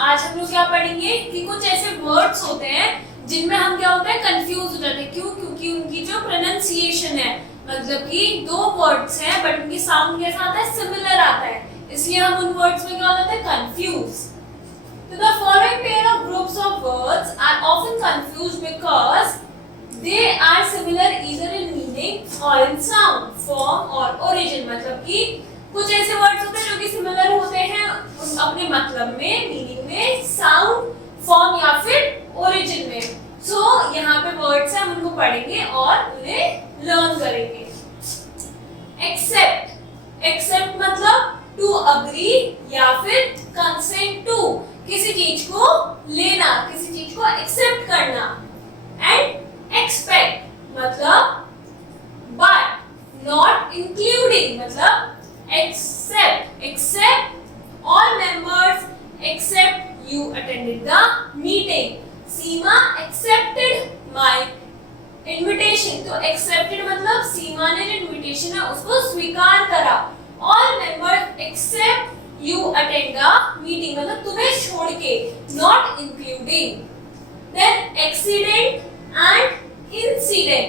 आज हम लोग क्या पढ़ेंगे कि कुछ ऐसे वर्ड्स होते हैं जिनमें हम क्या होता है कंफ्यूज हो जाते हैं। क्यों? क्योंकि उनकी जो प्रोनाउंसिएशन है, मतलब कि दो वर्ड्स हैं बट उनकी साउंड कैसा आता है, सिमिलर आता है, इसलिए हम उन वर्ड्स में क्या हो जाते हैं, confuse. So the following pair of groups of words are often confused because they are similar either in meaning or in sound, form or origin। मतलब कि कुछ ऐसे वर्ड्स होते हैं जो कि सिमिलर होते हैं अपने मतलब में, मीनिंग में, साउंड, फॉर्म या फिर ओरिजिन में। सो यहाँ पे वर्ड्स हैं, हम उनको पढ़ेंगे और उन्हें लर्न करेंगे। एक्सेप्ट, एक्सेप्ट मतलब टू अग्री या फिर कंसेंट टू, किसी चीज को लेना, किसी चीज को एक्सेप्ट करना। एंड एक्सपेक्ट मतलब बट नॉट इंक्लूडिंग, मतलब except, except all members except you attended the meeting। Seema accepted my invitation, तो accepted मतलब सीमा ने जो invitation है उसको स्वीकार करा। all members except you attend the meeting मतलब तुम्हें छोड़ के, not including। then accident and incident,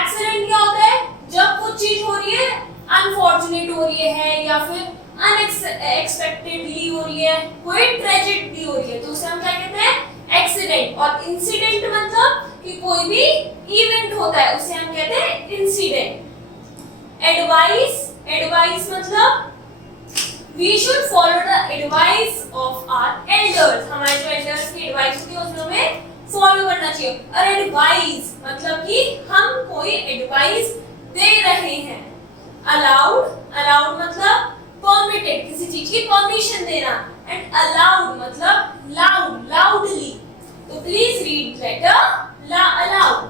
accident क्या होता है, जब कुछ चीज हो रही है अनफॉर्चुनेट हो रही है या फिर अनएक्सपेक्टेडली हो रही है, कोई ट्रेजेडी हो रही है, तो उसे हम क्या कहते हैं, एक्सीडेंट। और इंसिडेंट मतलब कि कोई भी इवेंट होता है उसे हम कहते हैं इंसिडेंट। एडवाइस, एडवाइस मतलब we should follow the advice of our elders, हमारे जो एल्डर्स की एडवाइस होती है उसमें हमें फॉलो करना चाहिए। और एडवाइस मतलब कि हम कोई एडवाइस दे रहे हैं। अलाउड, अलाउड मतलब परमिटेड, किसी चीज की परमिशन देना। एंड अलाउड मतलब लाउड, लाउडली। तो please read letter aloud.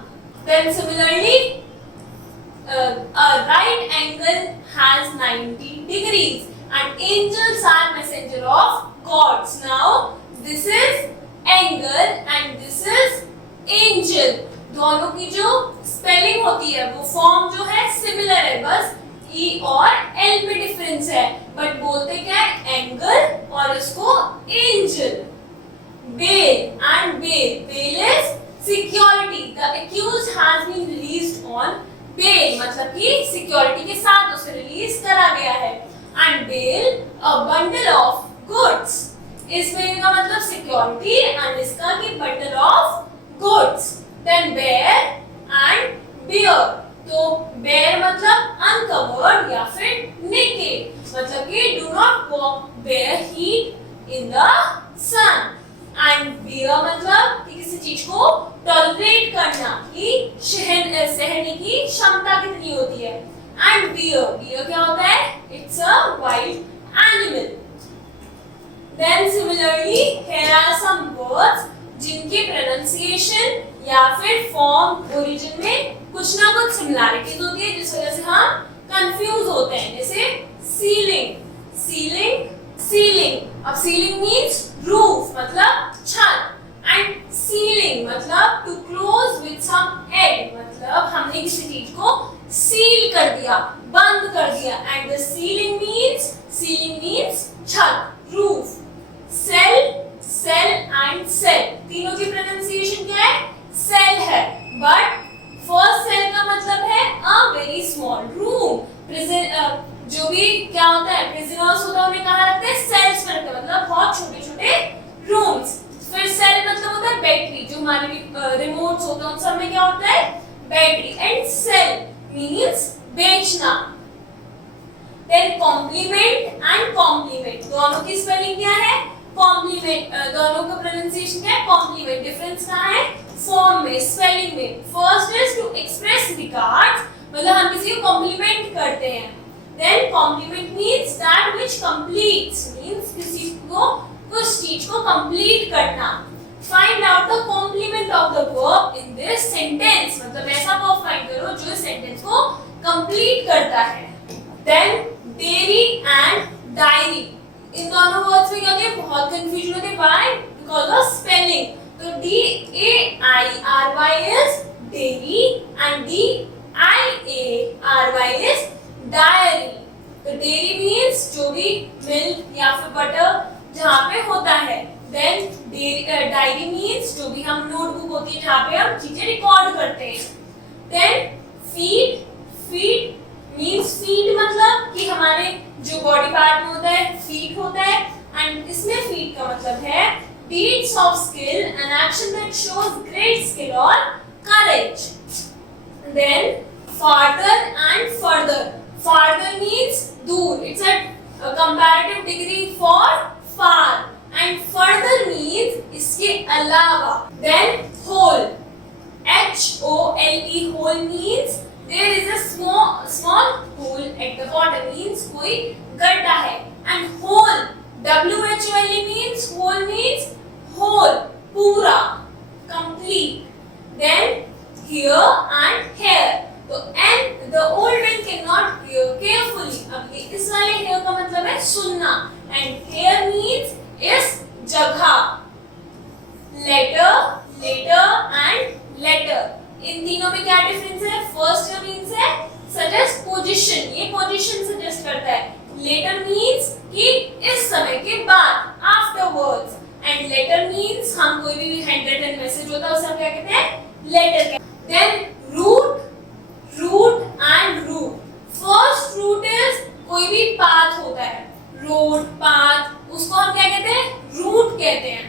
Then similarly a right angle has 90 degrees and angels are messenger of gods। now this is angle and this is angel, दोनों की जो spelling होती है वो form जो है सिमिलर है, बस ई और एल में डिफरेंस है, बट बोलते क्या है, एंगल और इसको angel. Bail and bale, bail is security, the accused has been released on bail मतलब कि सिक्योरिटी के साथ उसे रिलीज करा गया है। And bale a bundle of goods, इस बेल का मतलब सिक्योरिटी एंड इसका की bundle of goods. Then bare and bear, तो बेयर मतलब अनकवर्ड या फिर नेकेड, मतलब कि do not walk bare heat in the sun. And bear मतलब कि किसी चीज को टॉलरेट करना, कि सहने की क्षमता कितनी होती है। एंड बियर, बियर क्या होता है, it's a wild animal. Then similarly here are some words जिनकी प्रोनाउंसिएशन या फिर फॉर्म ओरिजिन में कुछ ना कुछ सिमिलैरिटीज होती है जिस वजह से हम कंफ्यूज होते हैं। जैसे सीलिंग, सीलिंग, सीलिंग। अब सीलिंग मींस रूफ मतलब छत, एंड सीलिंग मतलब to close with some aid, मतलब हमने किसी चीज को सील कर दिया, बंद कर दिया। एंड द सीलिंग मींस छत, roof. Cell, sale and sell, तीनों की प्रोनाउंसिएशन क्या है, सेल है, बट फर्स्ट सेल का मतलब है अ वेरी स्मॉल रूम। जो भी क्या होता है, प्रिजनर्स होता है उन्हें कहाँ रखते हैं, सेल्स में रखते हैं, मतलब बहुत छोटे छोटे रूम्स। फिर सेल मतलब होता है बैटरी, जो हमारे रिमोट्स होते हैं उन सब में क्या होता है, बैटरी। एंड सेल मींस बेचना। देन कॉम्प्लीमेंट एंड कॉम्प्लीमेंट, दोनों की स्पेलिंग क्या है, कॉम्प्लीमेंट, दोनों का प्रोनाउंसिएशन क्या है, कॉम्प्लीमेंट। डिफरेंस कहाँ है, फॉर्म में, स्पेलिंग में। First is to express regards, मतलब हम किसी को कॉम्प्लीमेंट करते हैं। Then complement means that which completes, means किसी को कुछ चीज को कंप्लीट करना। Find out the complement of the verb in this sentence, मतलब ऐसा वर्ब फाइंड करो जो इस सेंटेंस को कंप्लीट करता है। देन डेयरी एंड डायरी, इन दोनों वर्ड्स में क्या होती है, बहुत कंफ्यूजन होती है, व्हाई, बिकॉज़ ऑफ स्पेलिंग। तो D A I R Y is dairy and D I A R Y is diary। तो dairy means जो भी मिल्क या फिर बटर जहाँ पे होता है, देन डायरी मीन्स जो भी हम नोटबुक होती है जहाँ पे हम चीजें रिकॉर्ड करते हैं. Then feat, feet means feet मतलब कि हमारे जो बॉडी पार्ट में होता है फीट होता है. एंड इसमें फीट का मतलब है deeds of skill, an action that shows great skill or courage. Then farther and further. Farther means दूर. It's a comparative degree for far. And further means इसके अलावा. Then whole. H-O-L-E whole means there is a small hole at the bottom means कोई गड्ढा है. And whole W-H-O-L-E means whole means whole, पूरा, complete. Then here and here. तो and the old man cannot hear carefully. अब ये इस वाले here का मतलब है सुनना. And here means इस जगह. Letter, later and letter. इन तीनों में क्या डिफरेंस है? फर्स्ट का मीन्स है सजेस्ट पोजीशन. ये पोजीशन सजेस्ट करता है. Later means कि इस समय के बाद, afterwards. And letter means हम कोई भी handwritten message होता है उसे हम क्या कहते हैं? Letter. Then route, route and route. First route is कोई भी path होता है. Road, path, उसको हम क्या कहते हैं? Route कहते हैं.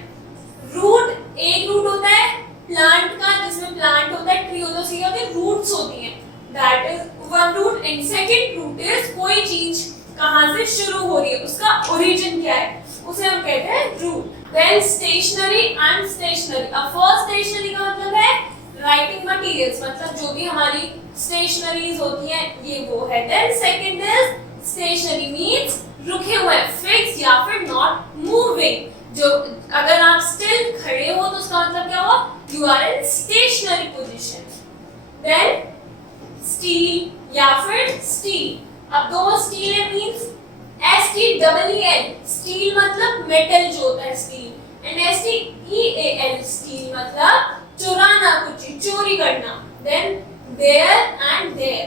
Root एक root होता है plant का जिसमें plant होता है, tree होता है, उसकी होती है roots होती हैं. That is one root. And second root is कोई चीज कहाँ से शुरू हो रही है, उसका origin क्या है, उसे हम कहते हैं root. Then stationery and stationery. अब first stationery का मतलब है writing materials, मतलब जो भी हमारी stationeries होती हैं ये वो है. Then second is stationery means रुके हुए, fixed या फिर not moving. जो अगर आप still खड़े हो तो उसका मतलब क्या हुआ? You are in stationary position. Then steel या फिर steel. अब दो steel है means S-T-E-E-L. स्टील मतलब मेटल जो होता है स्टील. एंड S-T-E-A-L स्टील मतलब चुराना, कुछ चोरी करना. Then their and there.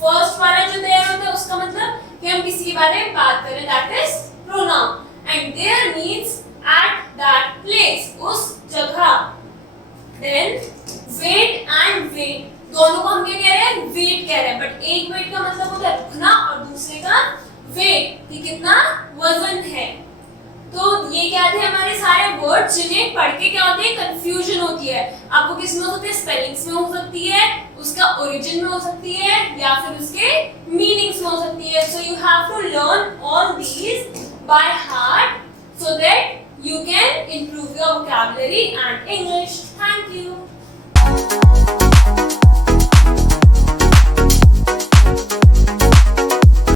First वाला जो देयर होता है उसका मतलब कि हम किसी के बारे में बात करें, that is pronoun. And there means at that place, उस जगह. देन वेट एंड वेट, दोनों को हम क्या कह रहे हैं? वेट कह रहे हैं. बट एक वेट का मतलब होता है रुकना और दूसरे का वेट कि कितना वजन है. तो ये क्या थे हमारे सारे वर्ड जिन्हें पढ़ के क्या होती है? कंफ्यूजन होती है. आपको किस में हो सकती है? स्पेलिंग्स में हो सकती है, उसका ओरिजिन में हो सकती है या फिर उसके मीनिंग्स में हो सकती है. So you have to learn all these by heart so that you can improve your vocabulary and English. Thank you.